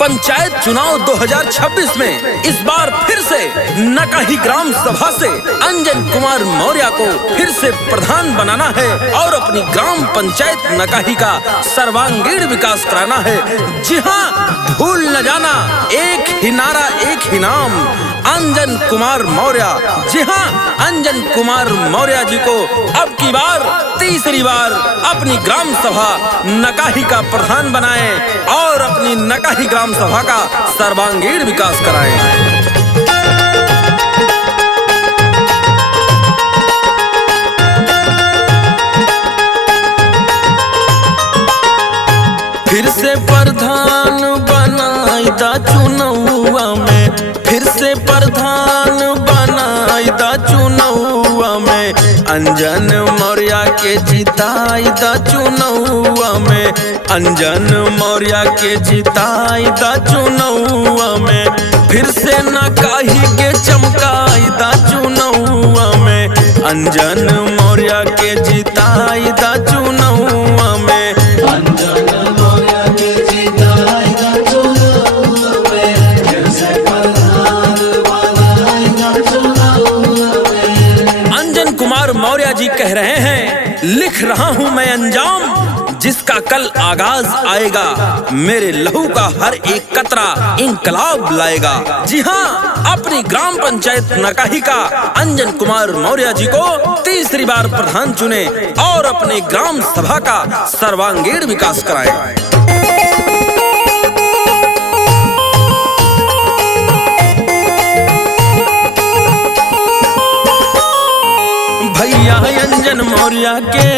पंचायत चुनाव 2026 में इस बार फिर से नकाही ग्राम सभा से अंजन कुमार मौर्य को फिर से प्रधान बनाना है और अपनी ग्राम पंचायत नकाही का सर्वांगीण विकास कराना है। जी हाँ, भूल न जाना, एक ही नारा एक ही नाम, अंजन कुमार मौर्य। जी हाँ, अंजन कुमार मौर्य जी को अब की बार तीसरी बार अपनी ग्राम सभा नकाही का प्रधान बनाएं और अपनी नकाही ग्राम सभा का सर्वांगीण विकास कराएं। फिर से प्रधान बनाई दा चुनावा में, फिर से प्रधान बनाई दा चुनावा में, अंजन मौर्य के जिताई दा चुनावा में, अंजन मौर्य के जिताई दा चुनावा में, फिर से नकाही के चमकाई दा चुनावा में, अंजन मौर्य के जिताई दा चुनावा में, मौर्य जी कह रहे हैं, लिख रहा हूं मैं अंजाम जिसका कल आगाज आएगा, मेरे लहू का हर एक कतरा इंकलाब लाएगा। जी हाँ, अपनी ग्राम पंचायत नकाही का अंजन कुमार मौर्य जी को तीसरी बार प्रधान चुने और अपनी ग्राम सभा का सर्वांगीण विकास कराएं। भैया अंजन मौर्य के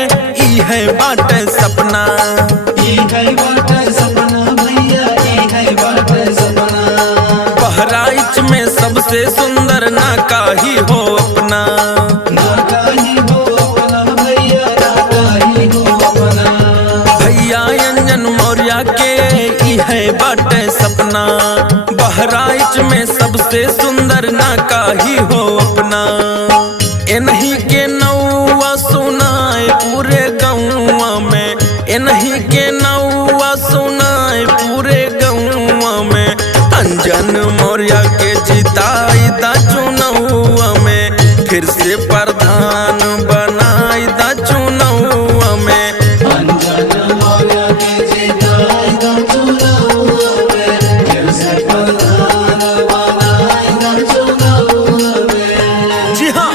ई है बाटे सपना, ई है बाटे सपना भैया, ई है बाटे सपना, बहराइच में सबसे सुंदर नकाही हो अपना, नकाही हो अपना भैया, नकाही हो अपना, भैया अंजन मौर्य के ई है बाटे सपना, बहराइच में सबसे सुंदर नकाही हो अपना, इन्हीं के नौवा सुनाए पूरे गौवा में, इन्हीं के नौवा सुनाए पूरे गौवा में, अंजन मौर्य के जिताई दा चुनावा में, फिर से प्रधान बनाई दा चुनावा में, अंजन मौर्य के जिताई दा चुनावा में, फिर से प्रधान बनाई दा चुनावा में। जी हाँ,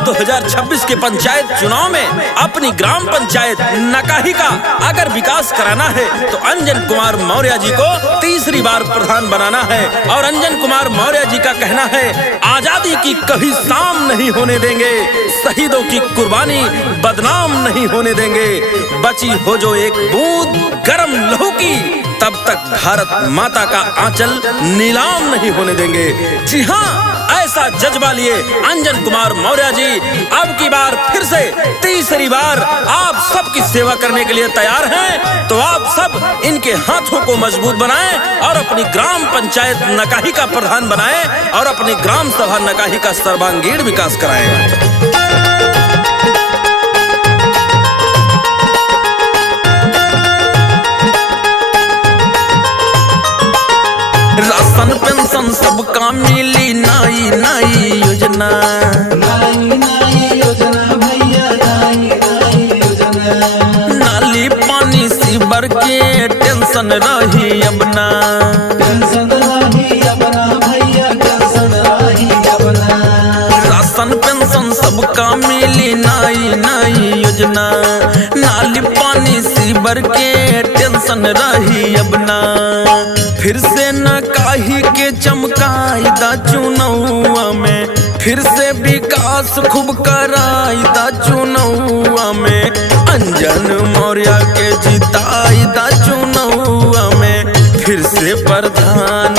2026 के पंचायत चुनाव में अपनी ग्राम पंचायत नकाही का अगर विकास कराना है तो अंजन कुमार मौर्य जी को तीसरी बार प्रधान बनाना है। और अंजन कुमार मौर्य जी का कहना है, आजादी की कभी शाम नहीं होने देंगे, शहीदों की कुर्बानी बदनाम नहीं होने देंगे, बची हो जो एक बूंद गर्म लहू की, तब तक भारत माता का आंचल नीलाम नहीं होने देंगे। जी हाँ, ऐसा जज्बा लिए अंजन कुमार मौर्य जी अब की बार फिर से तीसरी बार आप सबकी सेवा करने के लिए तैयार हैं। तो आप सब इनके हाथों को मजबूत बनाएं और अपनी ग्राम पंचायत नकाही का प्रधान बनाएं और अपनी ग्राम सभा नकाही का सर्वांगीण विकास कराएं। राशन पेंशन सबका मिली नई नई योजना, नई नई योजना भैया, नई नई योजना, नाली पानी सीवर के टेंशन रही अपना, टेंशन रही अपना भैया, टेंशन रही अपना, राशन पेंशन सबका मिली नई नई योजना, नाली पानी सीवर के टेंशन रही अपना, फिर से नकाही के चमकाई दा चुनावा में, फिर से विकास खूब कराई दा चुनावा में, अंजन मौर्य के जिताई दा चुनावा में, फिर से प्रधान